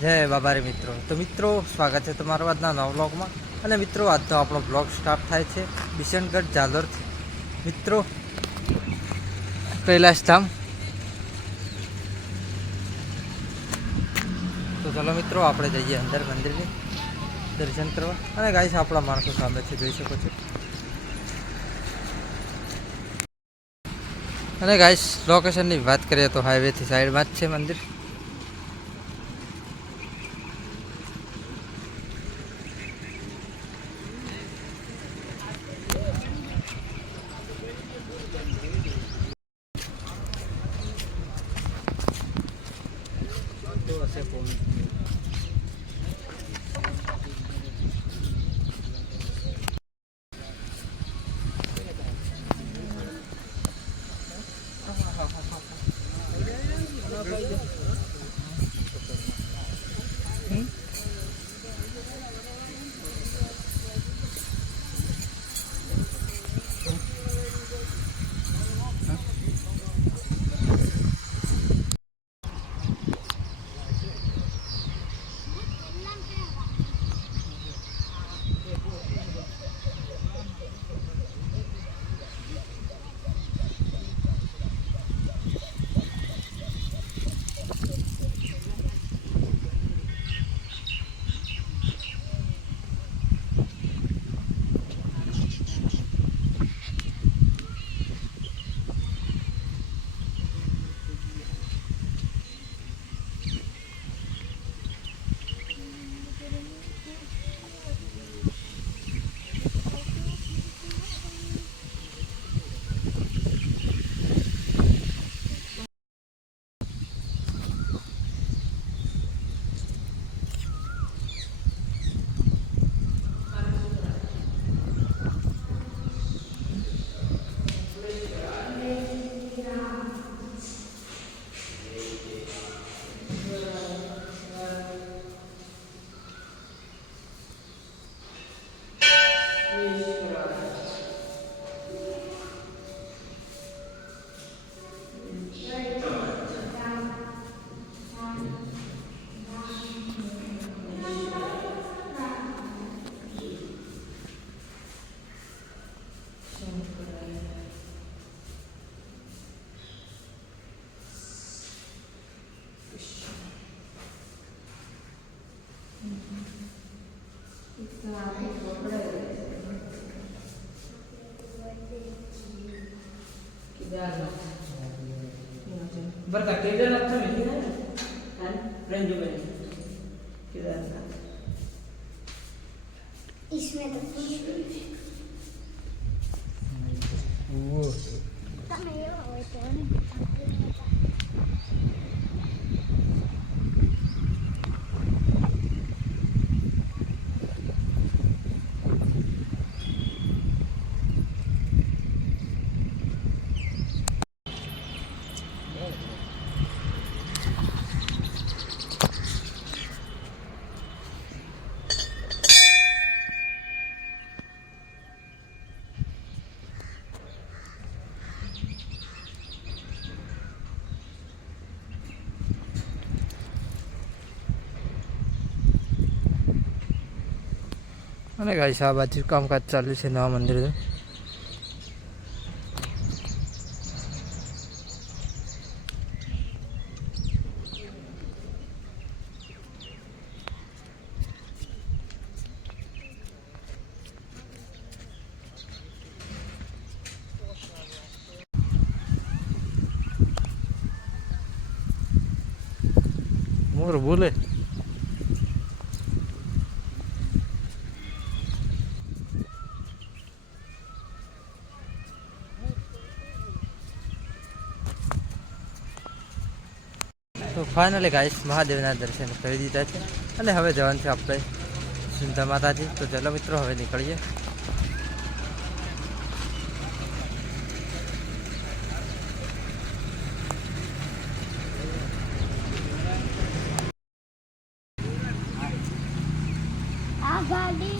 જય બાબારી મિત્રો. તો મિત્રો, સ્વાગત છે તમારું આજના નવા બ્લોગમાં. અને મિત્રો, આજનો આપણો બ્લોગ સ્ટાર્ટ થાય છે બિશનગઢ ઝાલોરથી. મિત્રો, કૈલાશ ધામ. તો ચલો મિત્રો, આપણે જઈએ અંદર મંદિરની દર્શન કરવા. અને ગાઈસ, આપણા માણસો સામે છે, જોઈ શકો છો. અને ગાઈસ, લોકેશનની વાત કરીએ તો હાઈવેથી સાઈડમાં જ છે મંદિર. बरका केदारनाथ में ही है ना रेंज में केदारनाथ इसमें तो वो તમે એવા હોય તો અને ગાઈસ, આ બાજુ કામકાજ ચાલુ છે નવા મંદિર. મોર બોલે. તો ફાઇનલી ગાઈસ, મહાદેવના દર્શન કરી દીધા છે અને હવે જવાનું છે આપણે સુંદા માતાજી. તો ચલો મિત્રો, હવે નીકળીએ. આ ગાડી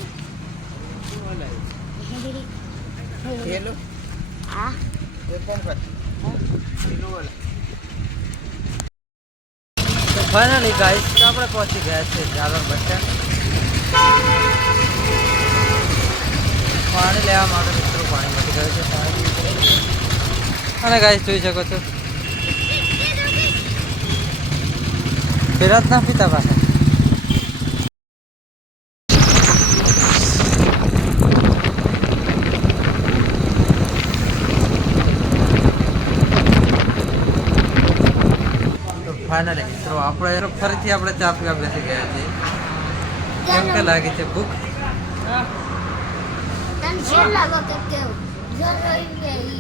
હેલો, આ એ કોણ કર? ફાઇનલી ગાઈસ આપણે પહોંચી ગયા છે જાલોર બસ સ્ટેન્ડ. પાણી લેવા માટે મિત્રો પાણી મળી ગયું છે. અને ગાઈસ જોઈ શકો છો પેલા જ ના પીતા પાછા. ફાઇનલી મિત્રો આપણે ફરીથી આપણે ચા પીવા બેસી ગયા છીએ. કેમ કે લાગી છે ભૂખ. તને છેલ્લા વખત કેવું જરૂર ગઈ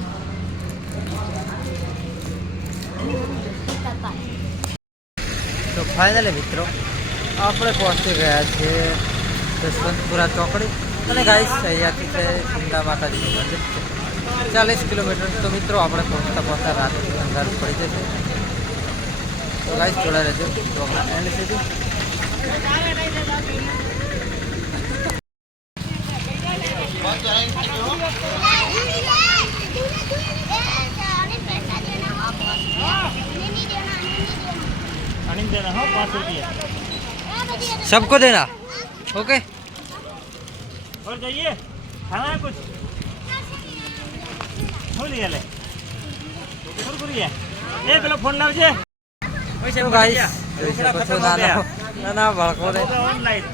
તો ફાઇનલી મિત્રો આપણે પહોંચી ગયા છીએ જસવંતપુરા ચોકડી. અને ગાઈસ અહીંયાથી છે સુંદા માતાજીનું મંદિર છે 40 કિલોમીટર. તો મિત્રો આપણે પહોંચતા પહોંચતા રાત્રે અંધારું પડી જશે. તો ગાઈસ જોડા રહેજો તો આપણે એન્ડ સુધી. देना हो 5 रुपया सबको देना. ओके और जाइए खाना है कुछ हो लिया ले कुरकुरिया ए पेलो फोन लावजे તો ગાઈસ જોઈ શકો છો નાના બાળકોને ऑनलाइन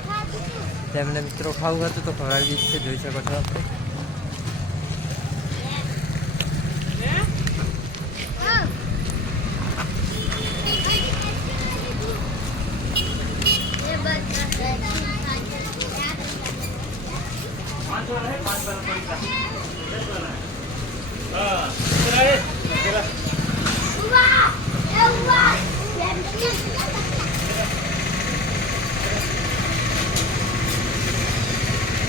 તેમને મિત્રો ખાવું હતું તો ખવડાવી દીધું છે. જોઈ શકો છો આપણે.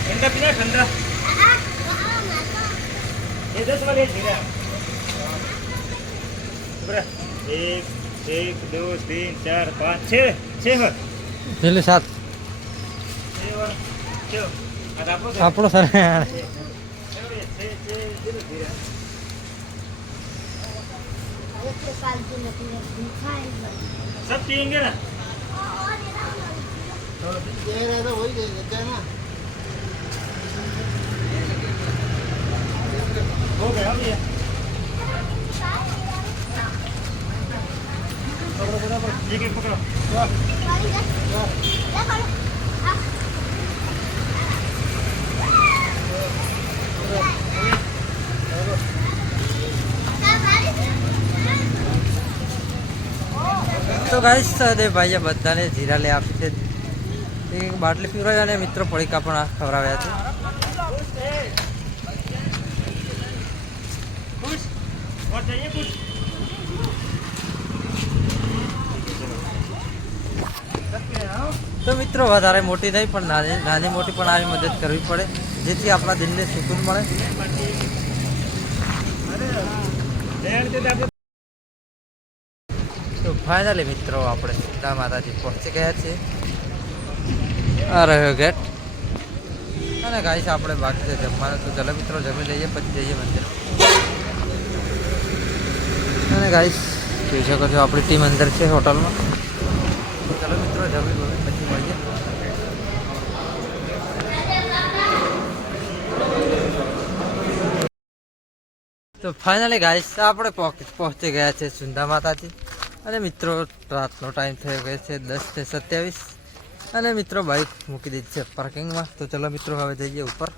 ठंडा पीना ठंडा ये 10 वाले धीरा बरा 1 1 2 3 4 5 6 6 પેલું સાત 6 और 6 अब आपको આપણો સર सब पियेंगे ना हो गया भैया ठीक है पकड़ो તો ગાઈસ દે ભાઈએ બધાને જીરા લઈ આપી છે. એક બાટલી પીવડાવી અને મિત્રો પડીકા પણ ખવડાવ્યા છે. कुछ और चाहिए कुछ તો મિત્રો વધારે મોટી નહીં પણ નાની મોટી પણ આવી મદદ કરવી પડે જેથી આપણા દિલને સુકૂન મળે. તો ફાઇનલી મિત્રો આપણે સીતા માતાજી પહોંચી ગયા છીએ. આ રહ્યો ગેટ. અને ગાઈસ આપણે બાકી છે જમવાનું. તો ચલો મિત્રો જમી લઈએ પછી જઈએ મંદિર. અને ગાઈસ જોઈ શકો છો આપણી ટીમ અંદર છે હોટલમાં. તો ચલો મિત્રો જમી બમી પછી મળીએ. તો ફાઇનલી ગાઈસ આપણે પહોંચી ગયા છે સુંદા માતાજી. અને મિત્રો રાતનો ટાઈમ થયો ગયો છે 10:27. અને મિત્રો બાઇક મૂકી દીધી છે પાર્કિંગમાં. તો ચલો મિત્રો હવે જઈએ ઉપર.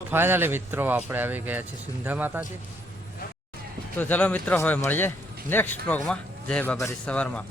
ફાઇનલી મિત્રો આપણે આવી ગયા છીએ સુંદા માતાજી. તો ચલો મિત્રો હવે મળીએ નેક્સ્ટ બ્લોગમાં. જય બાબારી સવારમાં.